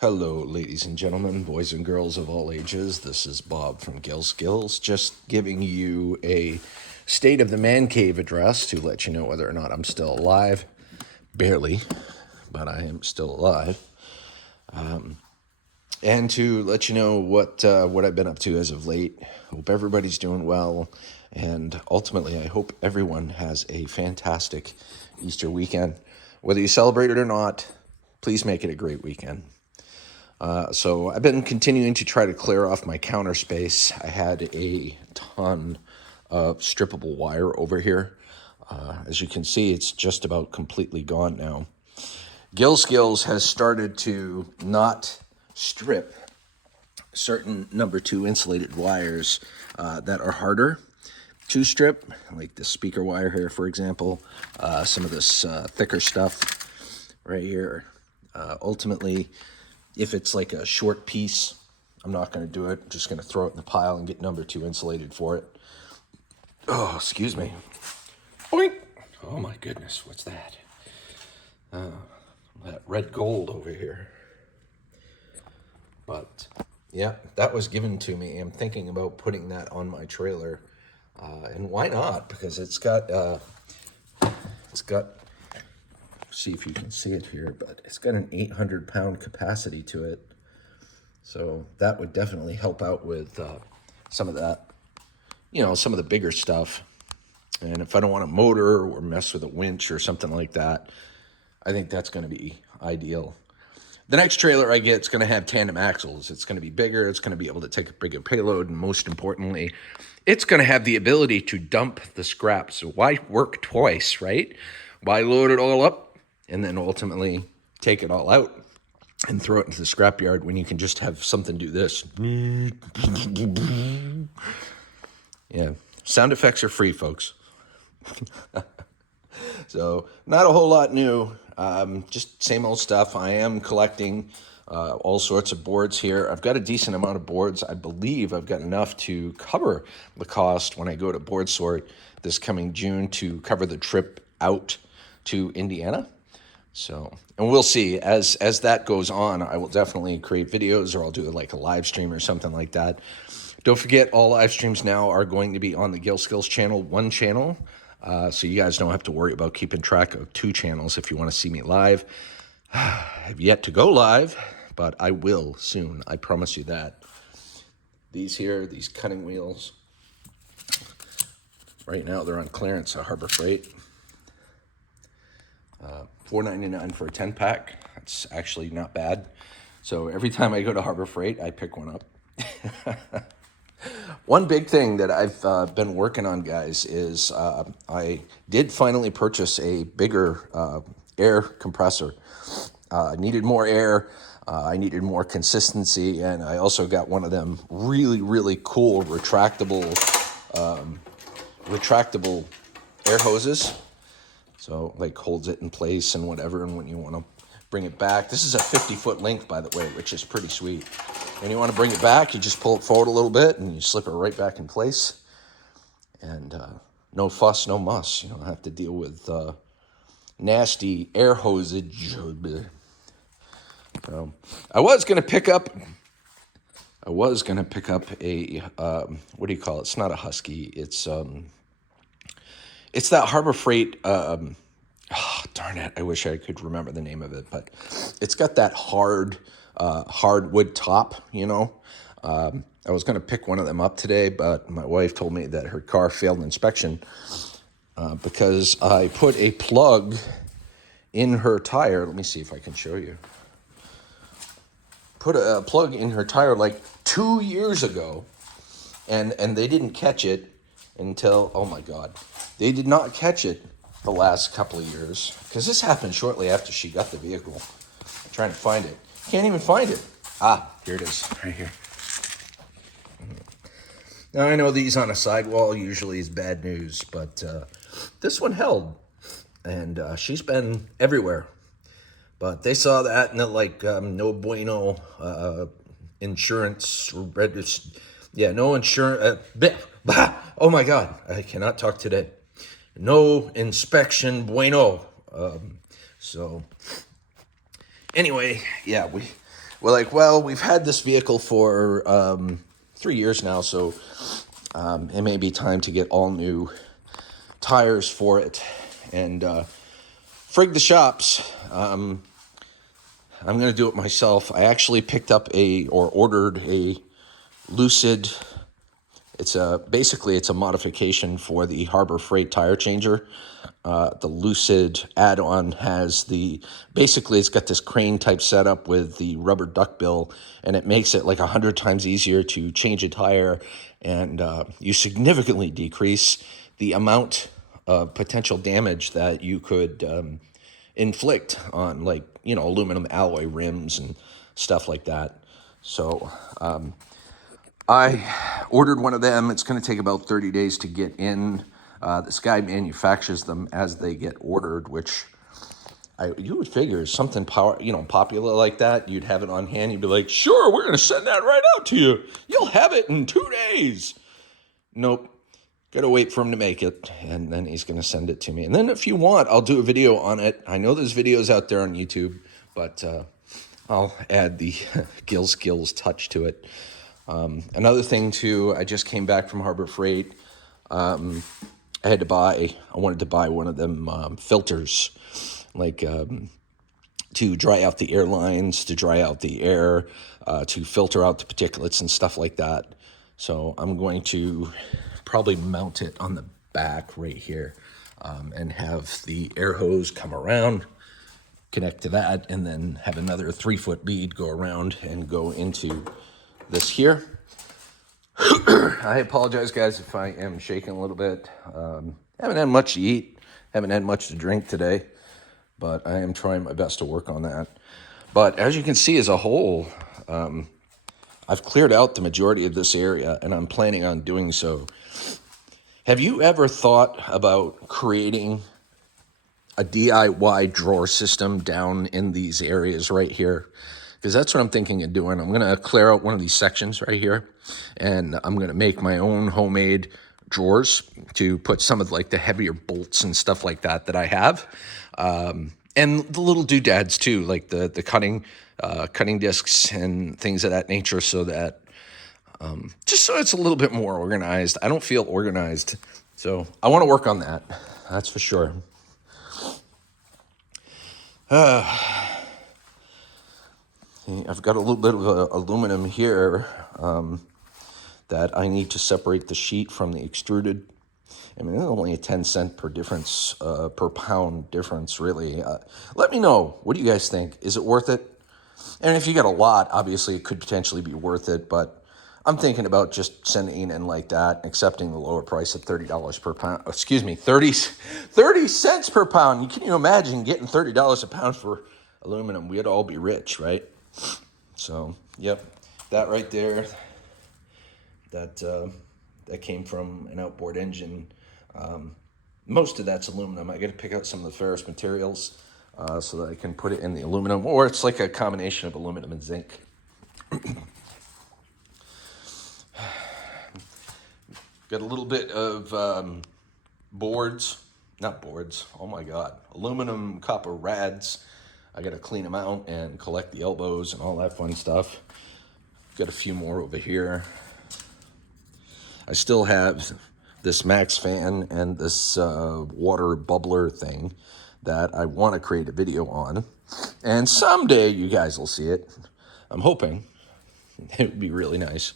Hello, ladies and gentlemen, boys and girls of all ages. This is Bob from Gill Skills, just giving you a state of the man cave address to let you know whether or not I'm still alive. Barely, but I am still alive. And to let you know what I've been up to as of late. Hope everybody's doing well, and ultimately, I hope everyone has a fantastic Easter weekend. Whether you celebrate it or not, please make it a great weekend. So I've been continuing to try to clear off my counter space. I had a ton of strippable wire over here. As you can see, it's just about completely gone now. Gill Skills has started to not strip certain number 2 insulated wires that are harder to strip, like the speaker wire here, for example, some of this thicker stuff right here. Ultimately, if it's like a short piece, I'm not going to do it. I'm just going to throw it in the pile and get number 2 insulated for it. Oh, excuse me. Boink. Oh my goodness, what's that? That red gold over here. But yeah, that was given to me. I'm thinking about putting that on my trailer. And why not? Because it's got, see if you can see it here, but it's got an 800-pound capacity to it. So that would definitely help out with some of that, some of the bigger stuff. And if I don't want a motor or mess with a winch or something like that, I think that's going to be ideal. The next trailer I get is going to have tandem axles. It's going to be bigger. It's going to be able to take a bigger payload. And most importantly, it's going to have the ability to dump the scrap. So why work twice, right? Why load it all up and then ultimately take it all out and throw it into the scrapyard when you can just have something do this? Yeah, sound effects are free, folks. So not a whole lot new, just same old stuff. I am collecting all sorts of boards here. I've got a decent amount of boards. I believe I've got enough to cover the cost when I go to Board Sort this coming June to cover the trip out to Indiana. So, and we'll see as that goes on. I will definitely create videos, or I'll do like a live stream or something like that. Don't forget, all live streams now are going to be on the Gill Skills channel, one channel. So you guys don't have to worry about keeping track of 2 channels if you want to see me live. I have yet to go live, but I will soon. I promise you that. These here, these cutting wheels, right now they're on clearance at Harbor Freight. $4.99 for a 10-pack. That's actually not bad. So every time I go to Harbor Freight, I pick one up. One big thing that I've been working on, guys, is I did finally purchase a bigger air compressor. I needed more air. I needed more consistency, and I also got one of them really, really cool retractable air hoses. So like holds it in place and whatever, and when you want to bring it back, this is a 50-foot length, by the way, which is pretty sweet. When you want to bring it back, you just pull it forward a little bit and you slip it right back in place. And no fuss, no muss. You don't have to deal with nasty air hosage. So I was gonna pick up a what do you call it? It's not a Husky. It's that Harbor Freight. Darn it! I wish I could remember the name of it, but it's got that hardwood top. I was going to pick one of them up today, but my wife told me that her car failed inspection because I put a plug in her tire. Let me see if I can show you. Put a plug in her tire like 2 years ago, and they didn't catch it until, oh my God, they did not catch it the last couple of years, because this happened shortly after she got the vehicle. I'm trying to find it. Can't even find it. Here it is, right here. Now, I know these on a sidewall usually is bad news, but this one held, and she's been everywhere. But they saw that, and they're like, no bueno, insurance, no insurance, oh my God, I cannot talk today. No inspection bueno. So anyway, yeah, we're like, well, we've had this vehicle for 3 years now, so it may be time to get all new tires for it. And frig the shops. I'm going to do it myself. I actually picked up or ordered a Lucid. It's basically it's a modification for the Harbor Freight tire changer. The Lucid add-on has basically it's got this crane type setup with the rubber duckbill, and it makes it like 100 times easier to change a tire, and you significantly decrease the amount of potential damage that you could inflict on, like, aluminum alloy rims and stuff like that. So I ordered one of them. It's going to take about 30 days to get in. This guy manufactures them as they get ordered, which you would figure is something popular like that. You'd have it on hand. You'd be like, sure, we're going to send that right out to you. You'll have it in 2 days. Nope. Got to wait for him to make it, and then he's going to send it to me. And then if you want, I'll do a video on it. I know there's videos out there on YouTube, but I'll add the Gill Skills touch to it. Another thing, too, I just came back from Harbor Freight. I wanted to buy one of them filters, like to dry out the air lines, to dry out the air, to filter out the particulates and stuff like that. So I'm going to probably mount it on the back right here, and have the air hose come around, connect to that, and then have another 3-foot bead go around and go into this here. I apologize, guys, if I am shaking a little bit. Haven't had much to eat, haven't had much to drink today, but I am trying my best to work on that. But as you can see, as a whole, I've cleared out the majority of this area, and I'm planning on doing so. Have you ever thought about creating a DIY drawer system down in these areas right here? Because that's what I'm thinking of doing. I'm going to clear out one of these sections right here, and I'm going to make my own homemade drawers to put some of like the heavier bolts and stuff like that I have. And the little doodads too, like the cutting discs and things of that nature, so that just so it's a little bit more organized. I don't feel organized, so I want to work on that. That's for sure. I've got a little bit of aluminum here that I need to separate the sheet from the extruded. I mean, it's only a 10-cent per difference, per pound difference, really. Let me know. What do you guys think? Is it worth it? And if you got a lot, obviously it could potentially be worth it, but I'm thinking about just sending in like that, accepting the lower price of $30 per pound. Excuse me, 30 cents per pound. Can you imagine getting $30 a pound for aluminum? We'd all be rich, right? So, yep, that right there, that came from an outboard engine. Most of that's aluminum. I got to pick out some of the ferrous materials so that I can put it in the aluminum, or it's like a combination of aluminum and zinc. Got a little bit of aluminum copper rads. I got to clean them out and collect the elbows and all that fun stuff. Got a few more over here. I still have this Max fan and this water bubbler thing that I want to create a video on. And someday you guys will see it. I'm hoping. It would be really nice.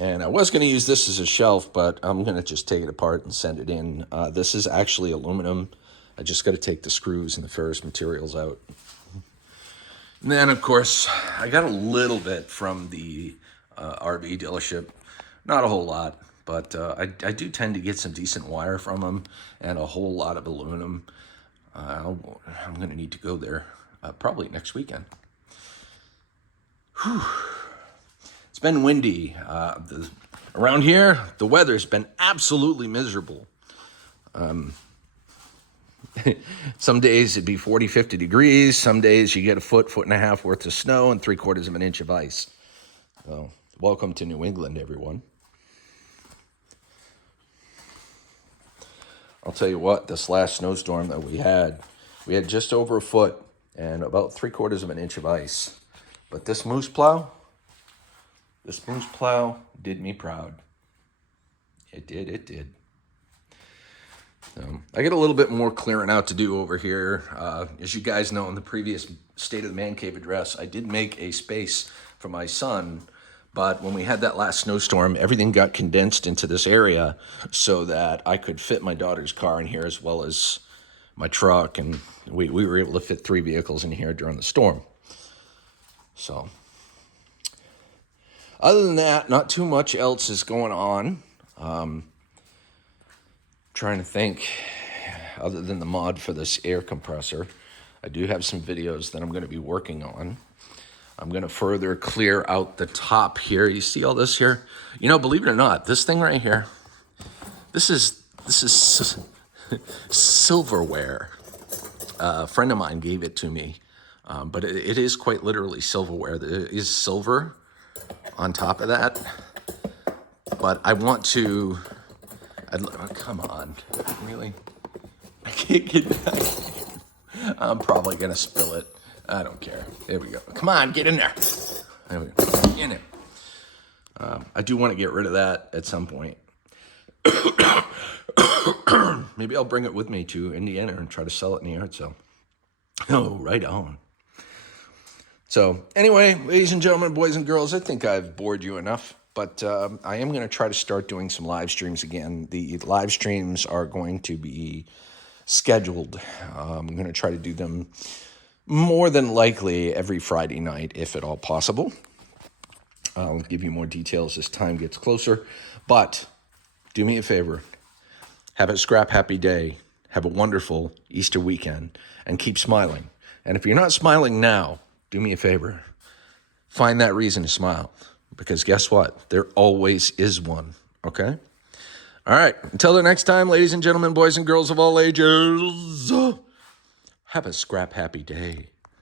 And I was going to use this as a shelf, but I'm going to just take it apart and send it in. This is actually aluminum. I just got to take the screws and the ferrous materials out. And then, of course, I got a little bit from the RV dealership. Not a whole lot, but I do tend to get some decent wire from them and a whole lot of aluminum. I'm going to need to go there probably next weekend. Whew. It's been windy. Around here, the weather's been absolutely miserable. Some days it'd be 40, 50 degrees. Some days you get a foot and a half worth of snow and 3/4 of an inch of ice. So, welcome to New England, everyone. I'll tell you what, this last snowstorm that we had just over a foot and about 3/4 of an inch of ice. But this moose plow did me proud. It did. I get a little bit more clearing out to do over here. As you guys know, in the previous State of the Man Cave address, I did make a space for my son, but when we had that last snowstorm, everything got condensed into this area so that I could fit my daughter's car in here as well as my truck, and we were able to fit 3 vehicles in here during the storm. So, other than that, not too much else is going on. Trying to think, other than the mod for this air compressor, I do have some videos that I'm going to be working on. I'm going to further clear out the top here. You see all this here? You know, believe it or not, this thing right here, this is silverware. A friend of mine gave it to me, but it is quite literally silverware. There is silver on top of that, but I want to, come on, really? I can't get that. I'm probably going to spill it. I don't care. There we go. Come on, get in there. There we go. In it. I do want to get rid of that at some point. Maybe I'll bring it with me to Indiana and try to sell it in the yard sale. Oh, right on. So anyway, ladies and gentlemen, boys and girls, I think I've bored you enough, but I am going to try to start doing some live streams again. The live streams are going to be scheduled. I'm going to try to do them more than likely every Friday night, if at all possible. I'll give you more details as time gets closer, but do me a favor. Have a scrap happy day. Have a wonderful Easter weekend and keep smiling. And if you're not smiling now, do me a favor. Find that reason to smile, because guess what? There always is one, okay? All right. Until the next time, ladies and gentlemen, boys and girls of all ages, have a scrap happy day.